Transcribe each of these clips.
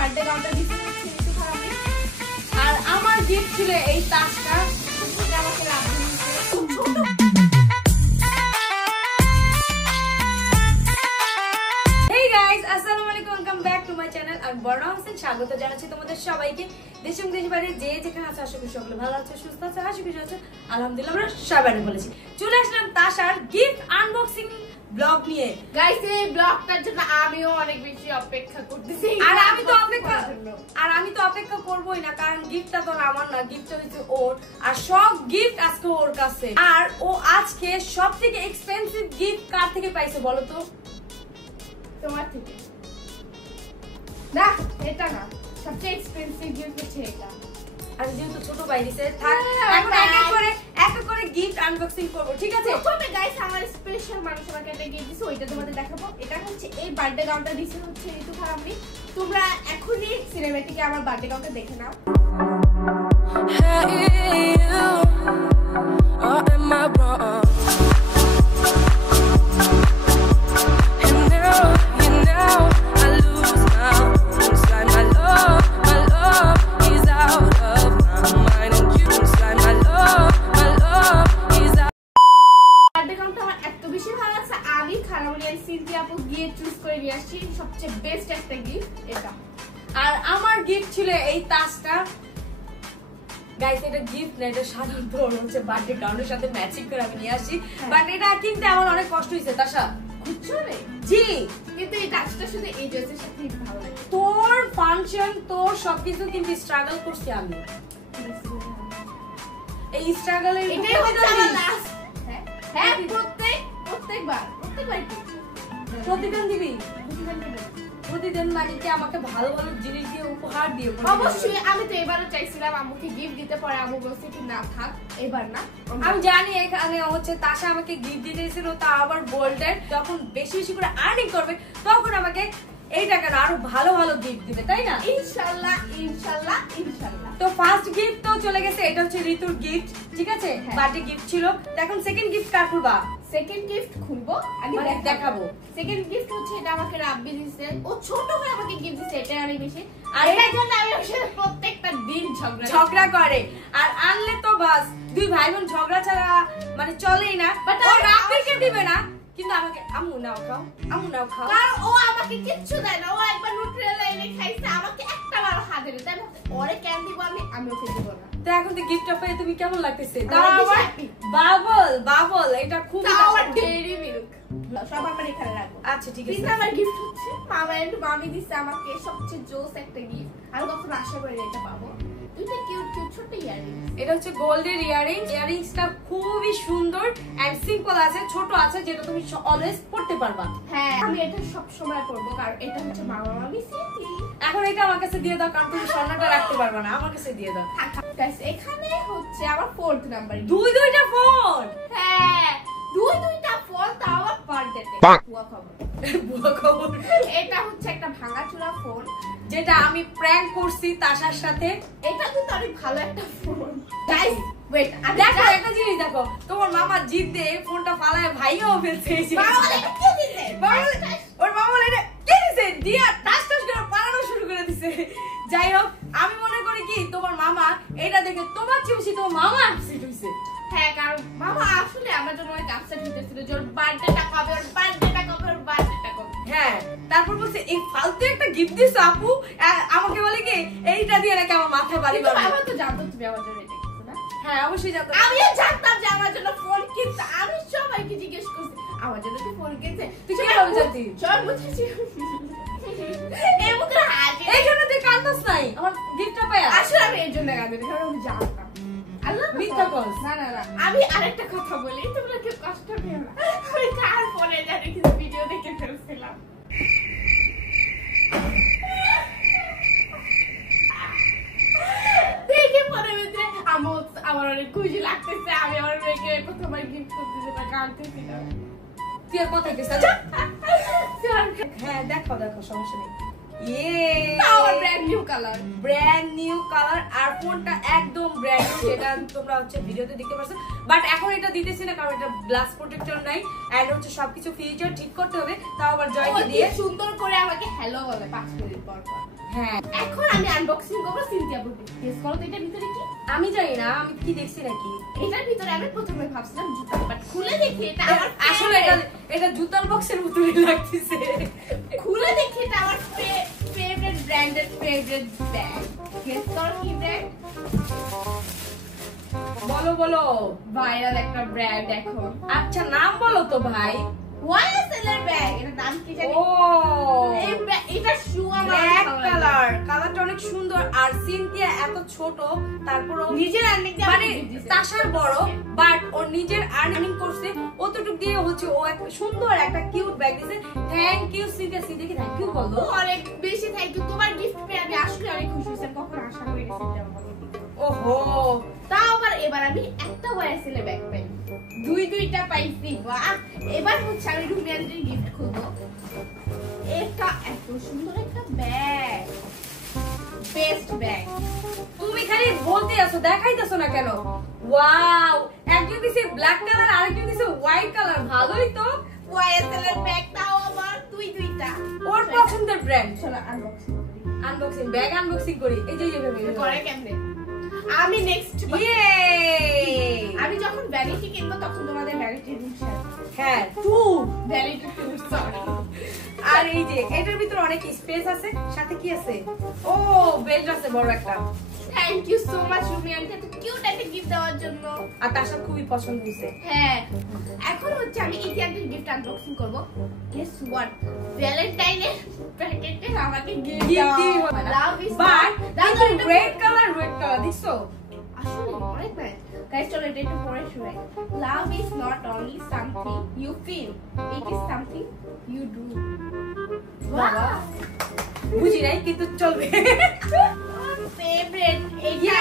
Birthday counter দিতে আর আমার gift ছিল এই তাসটা আমাকে স্বাগত জানাচ্ছি তোমাদের সবাইকে। দেশ এবং দেশের বাইরে যে যেখানে আছে আশা করি সকলে ভালো আছে, সুস্থ আছে, হাসি খুশি আছে। আলহামদুলিল্লাহ আমরা সবাই বলেছি। চলে আসলাম তাশার গিফট আনবক্সিং ব্লগ নিয়ে। গাইস এই ব্লগটার জন্য আমিও অনেক বেশি অপেক্ষা করতেছি। আর আমি তো অপেক্ষা করবই না, কারণ গিফটটা তো আমার না, গিফটটা হচ্ছে ওর। আর সব গিফট আজকে ওর কাছে। আর ও আজকে সবথেকে এক্সপেন্সিভ গিফট কার থেকে পাইছে বলো তো? তোমার থেকে না, এটা না, সবচেয়ে এক্সপেন্সিভ গিফট হচ্ছে এটা। আর যেহেতু ছোট ভাই দিছে, এখন এক এক করে গিফট আনবক্সিং করব, ঠিক আছে? প্রথমে গাইস আমার স্পেশাল মানুষ আমাকে একটা গিফট দিছে, ওইটা তোমাদের দেখাবো। এটা হচ্ছে এই বার্থডে কাউন্টার দিছে হচ্ছে ঋতু খারাপনি। তোমরা এখনই সিনেমেটিকে আমার বার্থডে কাউন্টার দেখে নাও। আর আমার গিফট ছিল এই তাসটা। গাইস এটা গিফট না, এটা সাধারণত হচ্ছে বার্থডে কাউন্টের সাথে ম্যাচিং করে আমি নিয়ে আসি। বাট এটা কিনতে আমার অনেক কষ্ট হয়েছে তাসা। খুচরে জি, কিন্তু এই তাসটা শুধু এই ড্রেসের সাথে ভালো লাগে। তোর ফাংশন, তোর সবকিছু কিন্তু স্ট্রাগল করছি আমি। এই স্ট্রাগলের এটাই হচ্ছে আমার লাস্ট। হ্যাঁ প্রত্যেকবার প্রতিদিন দিবি, প্রতিদিন মানিকে আমাকে ভালো ভালো জিনিস দিয়ে উপহার দিও। অবশ্যই আমি তো এবারও চাইছিলাম আম্মুকে গিফট দিতে, পরে আম্মু বলছে কি না থাক এবার না। আমি জানি এখানে হচ্ছে তাশা আমাকে গিফট দিতে এসেছিল, তা আবার গোল্ডের। যখন বেশি বেশি করে আর্নিং করবে তখন আমাকে এই টাকা না আরো ভালো ভালো গিফট দিবে, তাই না? ইনশাআল্লাহ ইনশাআল্লাহ ইনশাআল্লাহ। তো ফার্স্ট গিফট তো চলে গেছে, এটা হচ্ছে ঋতুর গিফট, ঠিক আছে? বার্থডে গিফট ছিল। এখন সেকেন্ড গিফট কার খুলবা? সেকেন্ড গিফট খুলবো, আগে দেখাবো। সেকেন্ড গিফট হচ্ছে এটা আমাকে রাব্বি দিয়েছে। ও ছোট হয়ে আমাকে গিফট দিয়েছে, এটা অনেক বেশি। আর এর জন্য আমি ওর সাথে প্রত্যেকটা দিন ঝগড়া করে। আর আনলে তো বাস দুই ভাই বোন ঝগড়া ছাড়া মানে চলেই না। বাট ও রাব্বিকে দিবে না, কিন্তু আমাকে আম্মু নাও খাও, আম্মু নাও খাও। কারণ ও আমাকে কিচ্ছু দেয় না। ও একবার নিউট্রেলা এনে খাইছে, আমাকে একটা বারো হাত দেয়। তাই ওরে কেন দিব আমি ওকে দিব না। তো এখন তো গিফটটা পেয়ে তুমি কেমন লাগতেছে? বাবল এটা খুব ডেইরি মিল্ক সব আমার এখানে রাখবো। আচ্ছা ঠিক আছে। এটা আমার গিফট হচ্ছে মামা এন্ড মামি দিছে আমাকে সবচেয়ে জোস একটা গিফট। আমি কখনো আশা করি এটা পাবো। দুইটা কিউট কিউট ছোট ইয়ারিং। এটা হচ্ছে গোল্ডের ইয়ারিং। ইয়ারিংসটা খুবই সুন্দর এন্ড সিম্পল আছে, ছোট আছে, যেটা তুমি অলওয়েজ পড়তে পারবা। হ্যাঁ আমি এটা সব সময় পরবো, কারণ এটা হচ্ছে মামা মামি স্মৃতি। এখন এটা আমার কাছে দিয়ে দাও, কারণ তুমি স্বর্ণটা রাখতে পারবা না, আমার কাছে দিয়ে দাও। গাইস এখানে হচ্ছে আমার 4th নাম্বার। দুইটা ফোন। হ্যাঁ দুইটা ফোন, তাও আবার বার্থডেতে। বুয়া খবর। এটা হচ্ছে একটা ভাঙাচোরা ফোন, যেটা আমি প্র্যাঙ্ক করছি তাশার সাথে। এটা কিন্তু অনেক ভালো একটা ফোন। গাইস ওয়েট, দেখো একটা জিনিস দেখো, তোমার মামা জিদ দিয়ে ফোনটা ফালায় ভাইও ফেলছে। ওর মামা এটা কি দিছে দিয়া টাস টাস করে পালানো শুরু করে দিছে। যাই হোক আমি মনে করি কি তোমার মামা এটা দেখে তোমার চেয়ে বেশি তোমার মামা আপসেট হইছে। হ্যাঁ কারণ মামা আসলে আমার জন্য অনেক আপসেট হইতেছিল যে ওর বার্থডেটা কবে, ওর বার্থডেটা কবে, ওর বার্থডেটা কবে। হ্যাঁ তারপর বলছে এই ফালতু একটা গিফট দিছ আপু, আমাকে বলে কি এইটা দিয়ে নাকি আমার মাথায় বাড়ি বাড়ি। আমি তো জানতো তুমি আমার জন্য এটা কিছু না। হ্যাঁ অবশ্যই জানতাম, আমিও জানতাম যে আমার জন্য ফোন কিনতে। আমি সবাইকে জিজ্ঞেস করছি আমার জন্য কি ফোন কিনছে, তুই কি বলছিস? জানতি সব বুঝেছি। এই মুখে হাসি, এই জন্য তুই কাঁদছিস নাই আমার গিফটটা পায়া। আসলে আমি এই জন্য কাঁদি না, কারণ আমি জানতাম। আল্লাহ মিথ্যা বলছ। না না না, আমি আরেকটা কথা বলি, তোমরা কি কষ্ট পেও না। আমি কার ফোনে জানি কিছু ভিডিও দেখে ফেলছিলাম। দেখে পরে ভিতরে আমার অনেক খুশি লাগতেছে। আমি আমার মেয়েকে প্রথমবার গিফট করতেছি, তা কাঁদতেছিলাম। তুই আর কোথায় গেছিস? হ্যাঁ দেখো দেখো সমস্যা নেই। ব্র্যান্ড নিউ কালার আর ফোনটা একদম ব্র্যান্ড নিউ, যেটা তোমরা হচ্ছে ভিডিওতে দেখতে পাচ্ছ। বাট এখন এটা দিতেছি না, কারণ এটা গ্লাস প্রোটেক্টর নাই, এন্ড হচ্ছে সবকিছু ফিচার ঠিক করতে হবে। তাও আবার জয়কে দিয়ে সুন্দর করে আমাকে হ্যালো বলে 5 মিনিট পর পর। হ্যাঁ এখন আমি আনবক্সিং করব সিনথিয়া বুকে। গেস করো তো এটার ভিতরে কি? আমি জানি না, আমি কি দেখছি নাকি। এটার ভিতরে আমি প্রথমে ভাবছিলাম জুতা, বাট খুলে দেখি এটা আমার আসলে এটা জুতার বক্সের মতই লাগতেছে। খুলে দেখি এটা আমার ফেভারিট ব্র্যান্ডের ফেভারিট ব্যাগ। গেস করো কি ব্র্যান্ড? বলো বলো। ভাইরাল একটা ব্র্যান্ড এখন। আচ্ছা নাম বলো তো ভাই। YSL এর ব্যাগ। এটার নাম কি জানি? ও এটা শু আমার ব্ল্যাক কালার, কালারটা অনেক সুন্দর। আর সিনথিয়া এত ছোট, তারপরও নিজের আর্নিং দিয়ে মানে তাশার বড়, বাট ওর নিজের আর্নিং করছে অতটুকু দিয়ে হচ্ছে ও একটা সুন্দর একটা কিউট ব্যাগ দিয়েছে। Thank you Cynthia. সিনথিয়াকে থ্যাংক ইউ বলো। অনেক বেশি থ্যাংক ইউ। তোমার গিফট পেয়ে আমি আসলে অনেক খুশি হয়েছি। কখন আশা করি না সিনথিয়া আমাকে দিবে। ওহো, তাও আবার এবার আমি একটা YSL এর ব্যাগ পাই, দুইটা পাইছি। বাহ! এবার হচ্ছে আমি রুমিয়ানদের গিফট খুলবো। এটা এত সুন্দর একটা ব্যাগ, বেস্ট ব্যাগ। তুমি খালি বলতে আছো, দেখাইতেছো না কেন? ওয়াও, একজন দিছে ব্ল্যাক কালার, আরেকজন দিছে হোয়াইট কালার। ভালোই তো। YSL এর ব্যাগ, তাও আবার দুইটা। ওর পছন্দের ব্র্যান্ড। চলো আনবক্সিং করি। আনবক্সিং, ব্যাগ আনবক্সিং করি। এই যে করে কেমনে? আমি নেক্সট আমি যখন ভ্যানিটি কিনবো তখন তোমাদের ভ্যানিটি রুম শেয়ার। হ্যাঁ, ভ্যানিটি টু সরি। আর এই যে এটার ভিতরে অনেক স্পেস আছে। সাথে কি আছে? ও বেল্ট আছে বড় একটা। থ্যাংক ইউ সো মাচ রুমিয়ানকে এত কিউট একটা গিফট দেওয়ার জন্য। আর তার সাথে খুবই পছন্দ হয়েছে। হ্যাঁ, এখন হচ্ছে আমি ইতিহাসের গিফট আনবক্সিং করব। Guess what? ভ্যালেন্টাইনের প্যাকেটে আমাকে গিফট দেওয়া। Love is but red colour দেখছো? আসলে অনেক নাইস। গাইস চলো এটা একটু পড়ে শুনাই। Love is not only something you feel, it is something you do. বাবা বুঝি নাই কিন্তু চলবে। ফেভারিট ইয়ে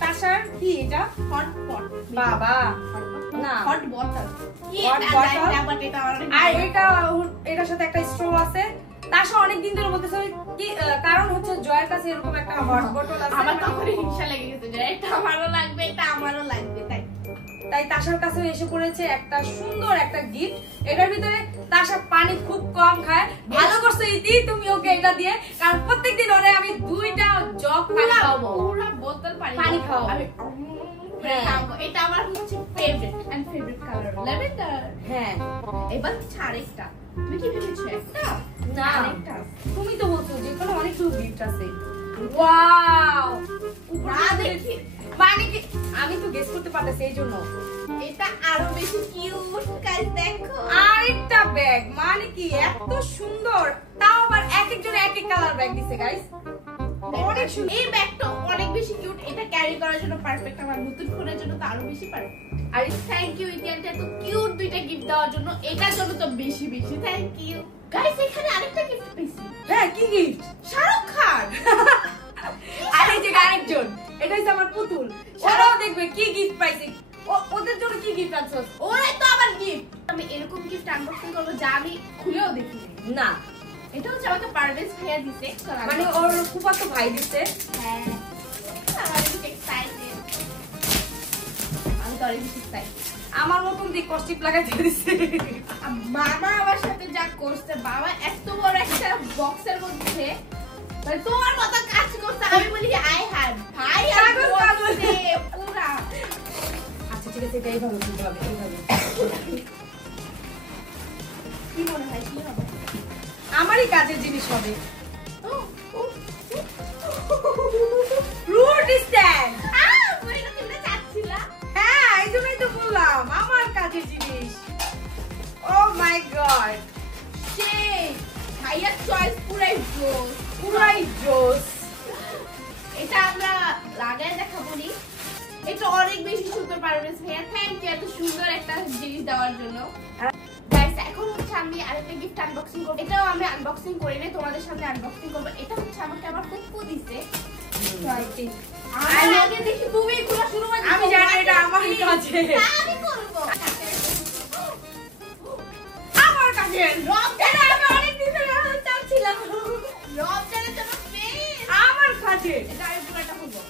তাশার কি এটা? Hot pot. বাবা না, হট বটল। কি Hot এটা bottle? জানি না, বাট এটা অনেক আর এটার সাথে একটা স্ট্র আছে। তাশা অনেকদিন ধরে বলতেছে কি কারণ হচ্ছে জয়ের কাছে এরকম একটা হট বটল আছে। আমার তখন হিংসা লেগে গেছে যে এটা আমারও লাগবে, এটা আমারও লাগবে। তাই তাশার কাছে এসে পড়েছে একটা সুন্দর একটা গিফট। এটার ভিতরে তাশা পানি খুব কম খায়। ভালো করছো ইতি তুমি ওকে এটা দিয়ে, কারণ প্রত্যেকদিন ওরে আমি 2টা জগ পানি খাওয়াবো, পুরো বোতল পানি খাওয়াবো। আমি খাবো। এটা আমার হচ্ছে ফেভারিট কালার ল্যাভেন্ডার। হ্যাঁ, এবার হচ্ছে আরেকটা। তুমি কি ভেবেছো একটা? না আরেকটা তুমি তো বলছো যে কোনো অনেকগুলো গিফট আছে। ওয়াও, না দেখি মানে কি আমি তো গেস করতে পারতেছি এই জন্য। এটা আরো বেশি কিউট। গাইস দেখো আরেকটা ব্যাগ, মানে কি এত সুন্দর, তাও আবার এক একজন এক এক কালার ব্যাগ দিছে গাইস। অনেক সুন্দর। এই ব্যাগটা অনেক বেশি কিউট। এটা ক্যারি করার জন্য পারফেক্ট। আমার নতুন ফোনের জন্য তো আরো বেশি পারফেক্ট। আর থ্যাংক ইউ ইতিহাসে এত কিউট দুইটা গিফট দেওয়ার জন্য। এটার জন্য তো বেশি থ্যাংক ইউ। গাইস এখানে আরেকটা গিফট পেয়েছি। হ্যাঁ, কি গিফট? শাহরুখ খান। আর এই যে আরেকজন, এটা হচ্ছে আমার পুতুল। ওরাও দেখবে কি গিফট পাইছে। ওদের জন্য কি গিফট আনছো? ওরাই তো আমার গিফট। আমি এরকম গিফট আনবক্সিং করব যা আমি খুলেও দেখিনি। না, এটা হচ্ছে আমাকে পারভেজ ভাইয়া দিতে। মানে ওর ফুফাতো ভাই দিতে। হ্যাঁ, আমি অনেক এক্সাইটেড। আমি তো অনেক এক্সাইটেড। আমার মতন দিয়ে কষ্টিপ লাগাইতে দিছে। মামা আমার সাথে যা করছে, বাবা এত বড় একটা বক্সের মধ্যে মানে তোমার মতো কাজ করতে, আমি বলি আই হ্যাড ভাই পাগল পাগল পুরা। আচ্ছা ঠিক আছে, এটাই ভালো দিতে হবে। এইভাবে কি মনে হয় কি হবে? আমারই কাজের জিনিস হবে। Fruit stand. তুমি এটা কিনতে চাচ্ছিলা? হ্যাঁ, এই জন্যই তো বললাম আমার কাজের জিনিস। ও মাই গড, সেই ভাইয়ার চয়েস পুরাই জোস। এটা আমরা লাগাই দেখাবো নি। এটা অনেক বেশি সুন্দর পারভেজ ভাইয়া। থ্যাংক ইউ এত সুন্দর একটা জিনিস দেওয়ার জন্য। গাইস এখন হচ্ছে আমি আরেকটা গিফট আনবক্সিং করব। এটাও আমি আনবক্সিং করি নাই, তোমাদের সামনে আনবক্সিং করব। এটা হচ্ছে আমাকে আমার ফুফু দিছে। আমি আগে দেখি তুমি এগুলো শুরু করে। আমি জানি এটা আমার কাছে। আমি করব আমার কাছে রমজানে আমি অনেক দিন ধরে চাচ্ছিলাম। রমজানের জন্য বেস্ট আমার কাছে। এটা আমি পুরোটা খুলবো।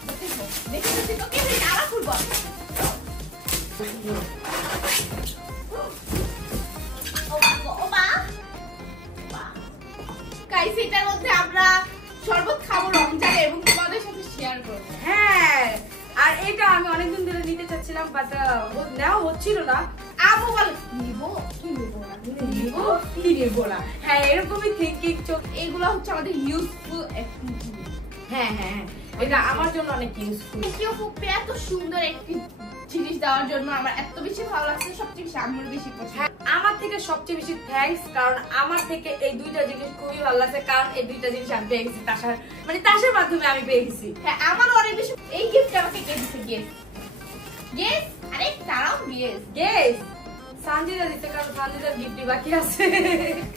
দেখি তো কি দিই আবার খুলবো। গাইস এটার মধ্যে আমরা শরবত খাবো রমজানে এবং তোমাদের সাথে শেয়ার করবো। হ্যাঁ, আর এটা আমি অনেকদিন ধরে নিতে চাচ্ছিলাম, বাট নেওয়া হচ্ছিল না। আবু বল নিবো কি নিবো না, নিবো কি নিবো না, হ্যাঁ এরকমই থিঙ্কিং চোখ। এগুলো হচ্ছে আমাদের ইউজফুল অ্যাক্টিভিটি। হ্যাঁ হ্যাঁ হ্যাঁ, এটা আমার জন্য অনেক ইউজফুল। কেউ ফুপে এত সুন্দর একটি জিনিস দেওয়ার জন্য আমার এত বেশি ভালো লাগছে, সবচেয়ে বেশি আমার বেশি পছন্দ। আমার থেকে সবচেয়ে বেশি থ্যাঙ্কস, কারণ আমার থেকে এই দুইটা জিনিস খুবই ভালো লাগছে, কারণ এই দুইটা জিনিস আমি পেয়ে গেছি তাসার, মানে তাসার মাধ্যমে আমি পেয়ে গেছি। হ্যাঁ, আমার অনেক বেশি। এই গিফটটা আমাকে কে দিছে? গেস আরে তারাও গেস সানজিদা দিতে, কারণ সানজিদার গিফট বাকি আছে।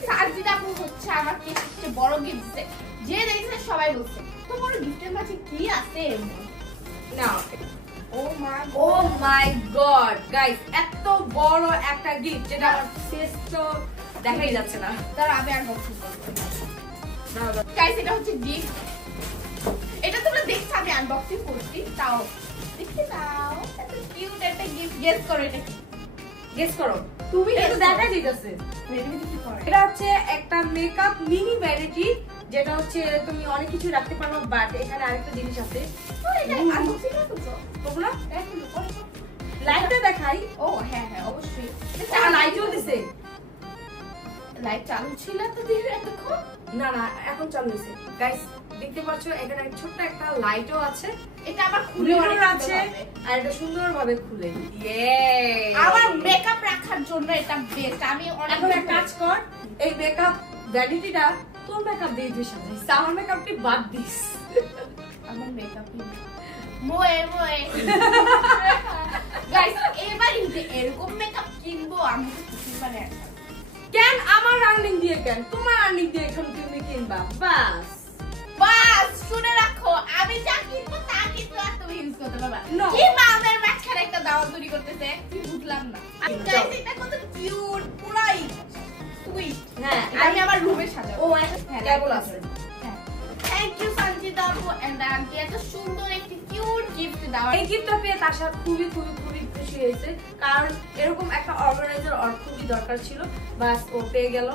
সানজিদা আপু হচ্ছে আমাকে সবচেয়ে বড় গিফট দিছে, যে দেখছে সবাই বলছে তোমার গিফটের মাঝে কি আছে। না ও মাই গড গাইস, এত বড় একটা গিফট যেটা আমার ফেস তো দেখাই যাচ্ছে না। তার আমি আনবক্সিং করব। গাইস এটা হচ্ছে গিফট, এটা তোমরা দেখছো আমি আনবক্সিং করছি, তাও দেখতে নাও এত কিউট একটা গিফট। গেস করো এটা কি? গেস করো তুমি, এটা দেখা যাচ্ছে। এটা হচ্ছে একটা মেকআপ মিনি ভ্যানিটি, যেটা হচ্ছে তুমি অনেক কিছু রাখতে পারো, বাট এখানে আরেকটা জিনিস আছে। লাইটটা দেখাই। ও হ্যাঁ হ্যাঁ অবশ্যই, লাইট জ্বলতেছে। লাইট চালু ছিল তো দিদি এতক্ষণ? না না, এখন চালু হয়েছে। গাইস দেখতে পাচ্ছ এখানে ছোট্ট একটা লাইটও আছে, এটা আবার খুলে আছে, আর এটা সুন্দরভাবে খুলে। ইয়ে, আমার মেকআপ রাখার জন্য এটা বেস্ট। আমি এখন এক কাজ কর, এই মেকআপ ভ্যানিটিটা তোর মেকআপ দিয়ে তুই সাজাইস, আমার মেকআপটি বাদ দিস। আমার মেকআপ মোয়ে মোয়ে গাইস, এবার এরকম মেকআপ কিনবো আমি মানে কেন আমার আর্নিং দিয়ে, কেন তোমার আর্নিং দিয়ে এখন তুমি কিনবা? বাস বাস শুনে রাখো, আমি যা কিনবো তা কিন্তু আর তুমি ইউজ করতে পারবা। কি মামের মাঝখানে একটা দাওয়া তৈরি করতেছে কি বুঝলাম না। গাইস এটা কত কিউট, পুরাই সুইট। হ্যাঁ, আমি আমার রুমে সাজাবো। ও কেবল আছে। থ্যাংক ইউ সঞ্জিতা আপু এন্ড আন্টি, এত সুন্দর একটি কিউট গিফট দাও। এই গিফটটা পেয়ে তাশা খুবই খুবই খুবই খুশি হয়েছে, কারণ এরকম একটা অর্গানাইজার ওর খুবই দরকার ছিল, বাস ও পেয়ে গেল।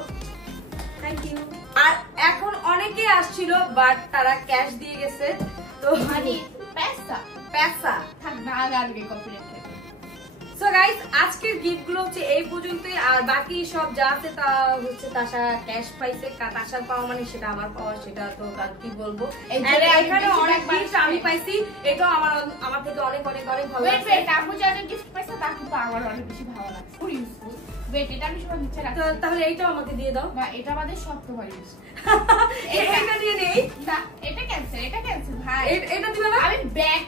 Thank you. আর এখন অনেকেই আসছিল, বাট তারা ক্যাশ দিয়ে গেছে, তো মানে পেসা থাক না, আগে কপিরাইট। সো গাইস আজকের গিফটগুলো হচ্ছে এই পর্যন্তই, আর বাকি সব যা আছে তা হচ্ছে তাশা ক্যাশ পাইছে, তাশার পাওয়া মানে সেটা আমার পাওয়া, সেটা তো আর কি বলবো। এখানে অনেক গিফট আমি পাইছি, এটা আমার থেকে অনেক অনেক অনেক ভালো লাগছে। ওয়েট আপু যা গিফট পাইছে তা কিন্তু আমার অনেক বেশি ভালো লাগছে, খুব ইউজফুল। ওয়েট এটা আমি সবার নিচে রাখছি, তাহলে এইটাও আমাকে দিয়ে দাও। না এটা আমাদের সব তোমার ইউজ। এটা দিয়ে নেই না, এটা ক্যান্সেল ভাই। এটা দিবে না? আমি ব্যাগ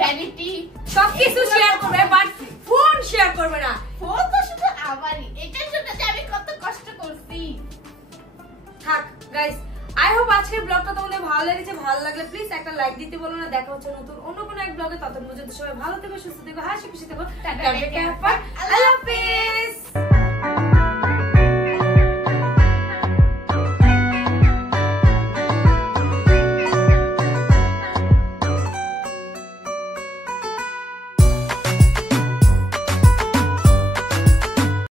ভ্যানিটি সবকিছু শেয়ার করবে, বাট ফোন শেয়ার করবে না। ফোন তো শুধু আমারই, এটার জন্য যে আমি কত কষ্ট করছি। থাক গাইস, আই হোপ আজকের ব্লগটা তোমাদের ভালো লেগেছে। ভালো লাগলে প্লিজ একটা লাইক দিতে বলো না। দেখা হচ্ছে নতুন অন্য কোনো এক ব্লগে, ততক্ষণ পর্যন্ত সবাই ভালো থেকো, সুস্থ থেকো, হাসি খুশি থেকো। টাটা, টেক কেয়ার, আল্লাহ হাফেজ।